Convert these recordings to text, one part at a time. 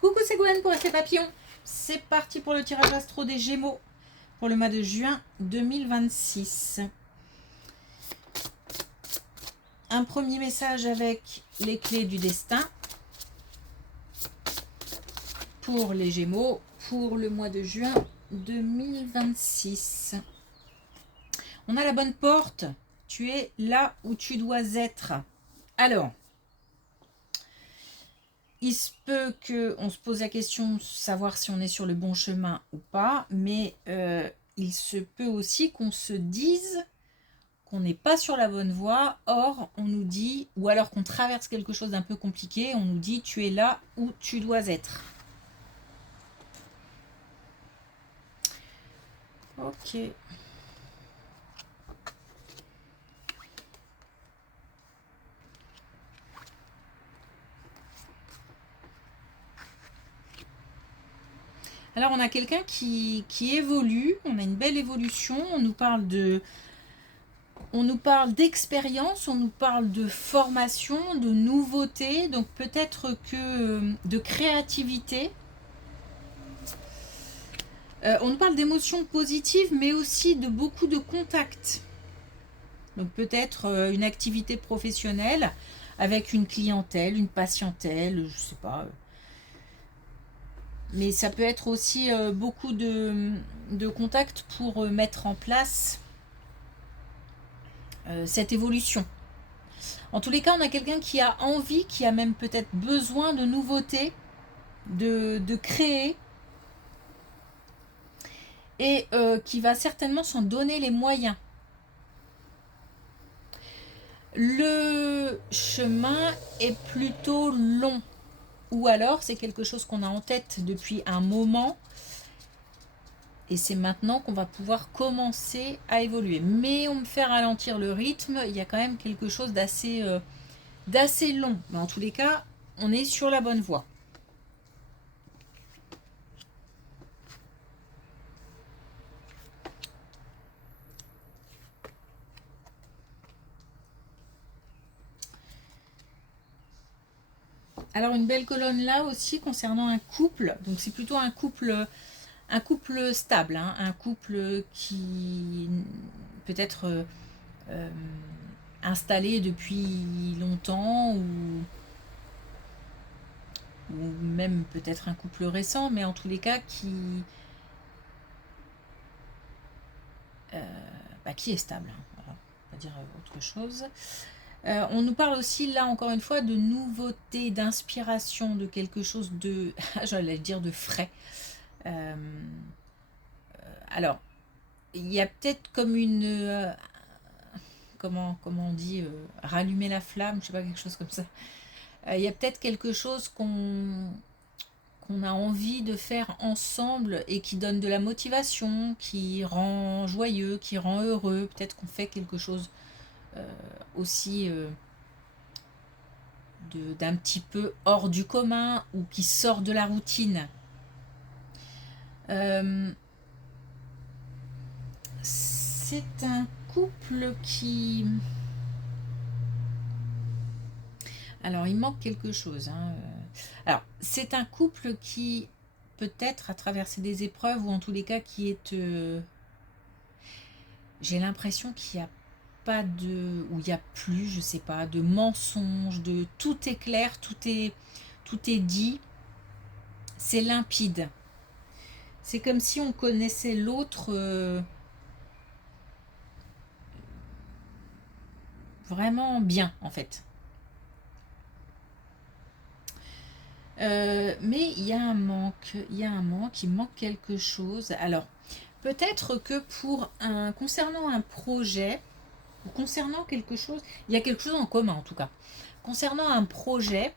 Coucou, c'est Gwen pour Effet Papillon. C'est parti pour le tirage astro des Gémeaux pour le mois de juin 2026. Un premier message avec les clés du destin pour les Gémeaux pour le mois de juin 2026. On a la bonne porte. Tu es là où tu dois être. Alors, il se peut qu'on se pose la question de savoir si on est sur le bon chemin ou pas, mais il se peut aussi qu'on se dise qu'on n'est pas sur la bonne voie. Or, on nous dit, ou alors qu'on traverse quelque chose d'un peu compliqué, on nous dit tu es là où tu dois être. Ok. Alors, on a quelqu'un qui évolue, on a une belle évolution, on nous parle d'expérience, on nous parle de formation, de nouveauté, donc peut-être que de créativité. On nous parle d'émotions positives, mais aussi de beaucoup de contacts. Donc peut-être une activité professionnelle avec une clientèle, une patientèle, je sais pas. Mais ça peut être aussi beaucoup de contacts pour mettre en place cette évolution. En tous les cas, on a quelqu'un qui a envie, qui a même peut-être besoin de nouveautés, de créer, et qui va certainement s'en donner les moyens. Le chemin est plutôt long, ou alors c'est quelque chose qu'on a en tête depuis un moment, et c'est maintenant qu'on va pouvoir commencer à évoluer. Mais on me fait ralentir le rythme, il y a quand même quelque chose d'assez long. Mais en tous les cas, on est sur la bonne voie. Alors une belle colonne là aussi concernant un couple, donc c'est plutôt un couple stable, hein, un couple qui peut-être installé depuis longtemps ou même peut-être un couple récent, mais en tous les cas qui est stable, hein, voilà, on va dire autre chose. On nous parle aussi là encore une fois de nouveauté, d'inspiration, de quelque chose de, j'allais dire de frais. Alors, il y a peut-être comme une, comment on dit, rallumer la flamme, je sais pas, quelque chose comme ça. Il y a peut-être quelque chose qu'on a envie de faire ensemble et qui donne de la motivation, qui rend joyeux, qui rend heureux. Peut-être qu'on fait quelque chose aussi d'un petit peu hors du commun ou qui sort de la routine. C'est un couple qui... Alors, il manque quelque chose, hein. Alors, c'est un couple qui peut-être a traversé des épreuves ou en tous les cas qui est... j'ai l'impression qu'il n'y a pas de... ou il n'y a plus, je sais pas, de mensonges, de tout est clair, tout est dit. C'est limpide. C'est comme si on connaissait l'autre vraiment bien, en fait. Mais il y a un manque, il manque quelque chose. Alors, peut-être que concernant un projet, ou concernant quelque chose, il y a quelque chose en commun en tout cas. Concernant un projet,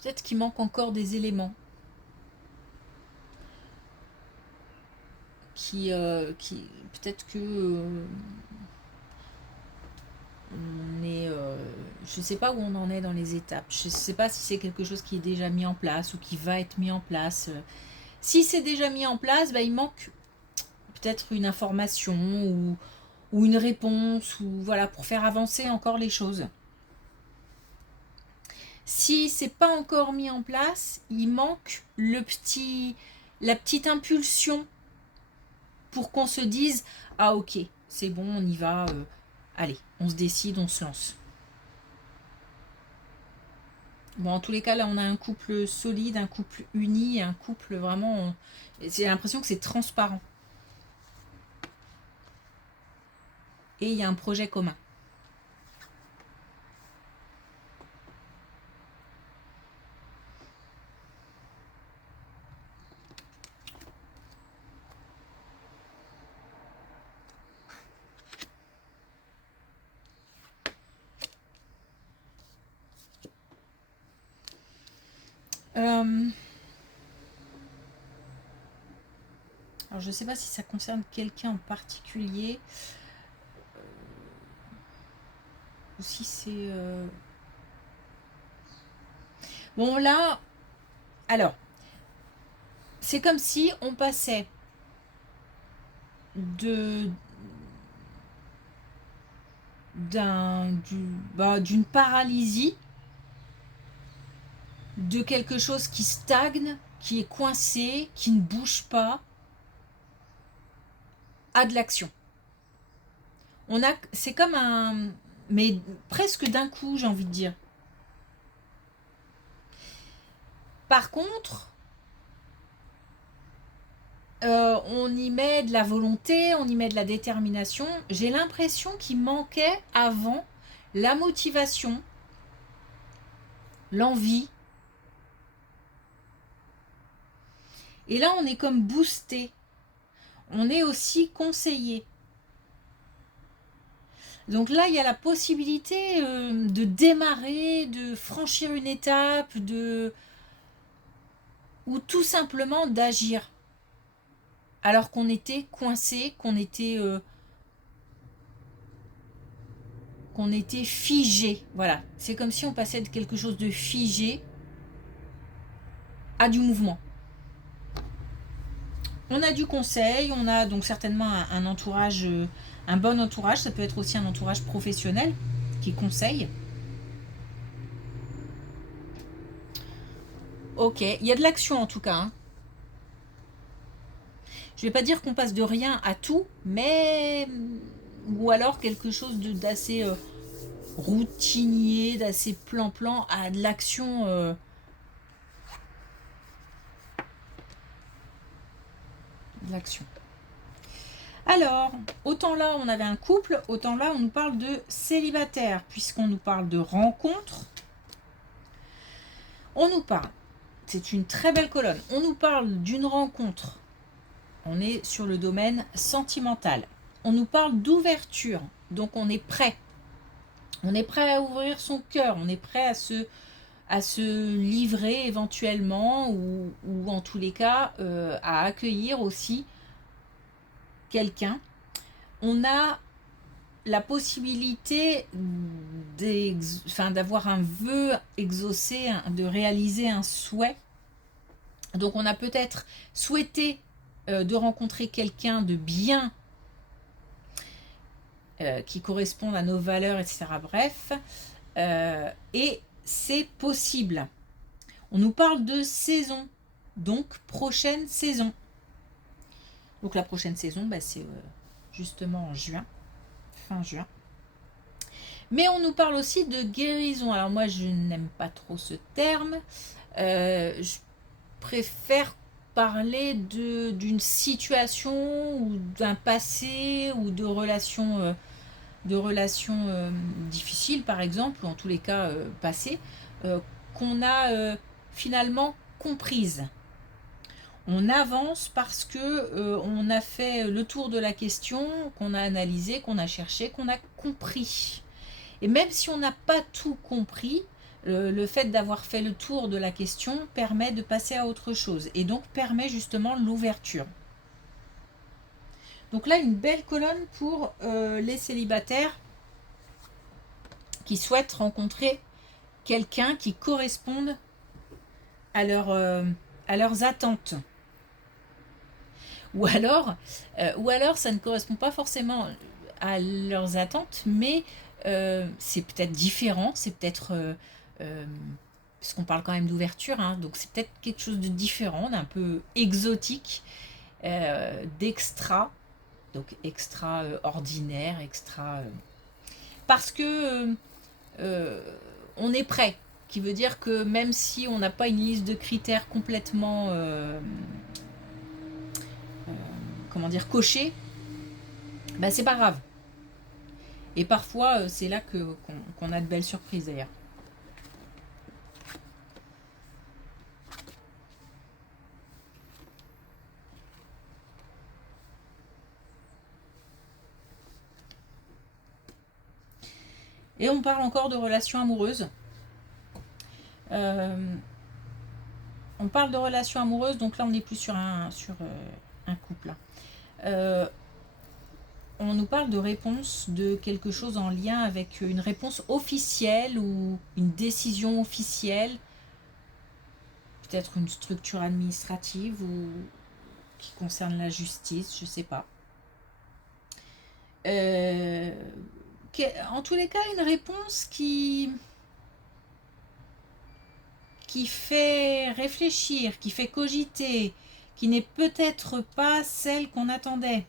peut-être qu'il manque encore des éléments qui peut-être que on est, je ne sais pas où on en est dans les étapes. Je ne sais pas si c'est quelque chose qui est déjà mis en place ou qui va être mis en place. Si c'est déjà mis en place, il manque peut-être une information ou une réponse ou voilà pour faire avancer encore les choses. Si c'est pas encore mis en place, il manque la petite impulsion pour qu'on se dise ah ok, c'est bon, on y va, allez, on se décide, on se lance. Bon, en tous les cas, là, on a un couple solide, un couple uni, un couple vraiment... J'ai l'impression que c'est transparent. Et il y a un projet commun. Alors, je ne sais pas si ça concerne quelqu'un en particulier. Ou si c'est... Bon, là... Alors, c'est comme si on passait d'une paralysie, de quelque chose qui stagne, qui est coincé, qui ne bouge pas, à de l'action. C'est comme un... Mais presque d'un coup, j'ai envie de dire. Par contre, on y met de la volonté, on y met de la détermination. J'ai l'impression qu'il manquait avant la motivation, l'envie. Et là, on est comme boosté. On est aussi conseillé. Donc là, il y a la possibilité de démarrer, de franchir une étape, ou tout simplement d'agir. Alors qu'on était coincé, qu'on était figé. Voilà, c'est comme si on passait de quelque chose de figé à du mouvement. On a du conseil, on a donc certainement un entourage, un bon entourage, ça peut être aussi un entourage professionnel qui conseille. Ok, il y a de l'action en tout cas. Hein. Je vais pas dire qu'on passe de rien à tout, mais... Ou alors quelque chose d'assez routinier, d'assez plan-plan à de l'action... de l'action. Alors, autant là on avait un couple, autant là on nous parle de célibataire, puisqu'on nous parle de rencontre. On nous parle, c'est une très belle colonne, on nous parle d'une rencontre. On est sur le domaine sentimental. On nous parle d'ouverture, donc on est prêt. On est prêt à ouvrir son cœur, on est prêt à se livrer éventuellement, ou en tous les cas à accueillir aussi quelqu'un. On a la possibilité d'avoir un vœu exaucé, de réaliser un souhait. Donc on a peut-être souhaité de rencontrer quelqu'un de bien, qui corresponde à nos valeurs, etc. Bref, et c'est possible. On nous parle de saison, donc prochaine saison. Donc la prochaine saison, c'est justement en juin, fin juin. Mais on nous parle aussi de guérison. Alors moi, je n'aime pas trop ce terme. Je préfère parler d'une situation ou d'un passé ou de relations difficiles, par exemple, ou en tous les cas passées, qu'on a finalement comprises. On avance parce que on a fait le tour de la question, qu'on a analysé, qu'on a cherché, qu'on a compris. Et même si on n'a pas tout compris, le fait d'avoir fait le tour de la question permet de passer à autre chose et donc permet justement l'ouverture. Donc là, une belle colonne pour les célibataires qui souhaitent rencontrer quelqu'un qui corresponde à leurs attentes. Ou alors, ça ne correspond pas forcément à leurs attentes, mais c'est peut-être différent, c'est peut-être parce qu'on parle quand même d'ouverture, hein, donc c'est peut-être quelque chose de différent, d'un peu exotique, d'extra, donc extraordinaire, extra... parce que on est prêt, qui veut dire que même si on n'a pas une liste de critères complètement, comment dire, cochée, bah c'est pas grave. Et parfois, c'est là qu'on a de belles surprises d'ailleurs. Et on parle encore de relations amoureuses. On parle de relations amoureuses, donc là on n'est plus sur un couple. On nous parle de réponse de quelque chose en lien avec une réponse officielle ou une décision officielle, peut-être une structure administrative ou qui concerne la justice, je sais pas. En tous les cas, une réponse qui fait réfléchir, qui fait cogiter, qui n'est peut-être pas celle qu'on attendait,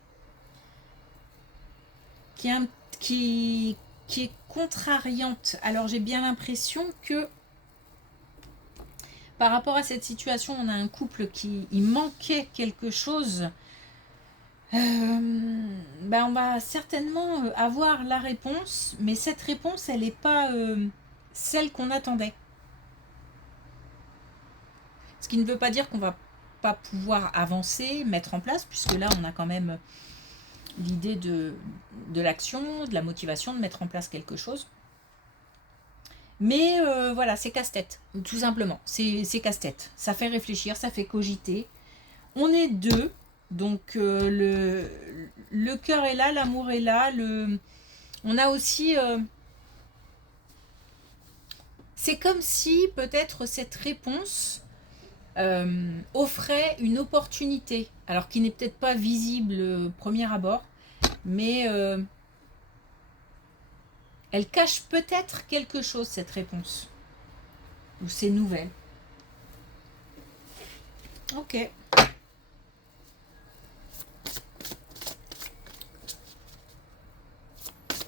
qui est contrariante. Alors j'ai bien l'impression que par rapport à cette situation, on a un couple il manquait quelque chose. On va certainement avoir la réponse, mais cette réponse, elle n'est pas celle qu'on attendait. Ce qui ne veut pas dire qu'on va pas pouvoir avancer, mettre en place, puisque là, on a quand même l'idée de l'action, de la motivation, de mettre en place quelque chose. Mais voilà, c'est casse-tête, tout simplement. C'est casse-tête. Ça fait réfléchir, ça fait cogiter. On est deux, donc le cœur est là, l'amour est là. On a aussi... c'est comme si peut-être cette réponse offrait une opportunité, alors qui n'est peut-être pas visible au premier abord, mais elle cache peut-être quelque chose, cette réponse, ou ces nouvelles. Ok.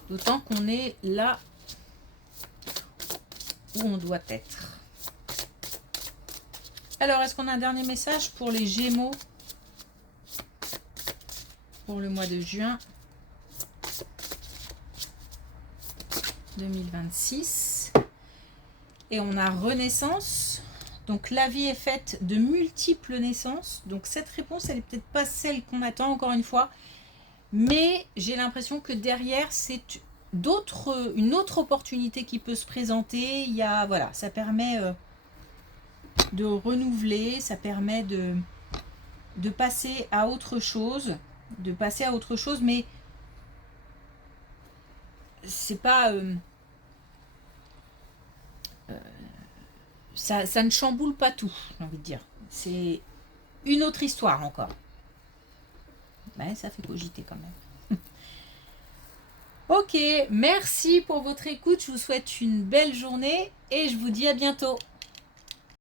D'autant qu'on est là où on doit être. Alors, est-ce qu'on a un dernier message pour les Gémeaux pour le mois de juin 2026? Et on a Renaissance. Donc la vie est faite de multiples naissances. Donc cette réponse, elle n'est peut-être pas celle qu'on attend, encore une fois. Mais j'ai l'impression que derrière, c'est une autre opportunité qui peut se présenter. Il y a, voilà, ça permet de renouveler, ça permet de passer à autre chose. Mais c'est pas... ça ne chamboule pas tout, j'ai envie de dire. C'est une autre histoire encore. Mais ça fait cogiter quand même. Ok, merci pour votre écoute. Je vous souhaite une belle journée et je vous dis à bientôt.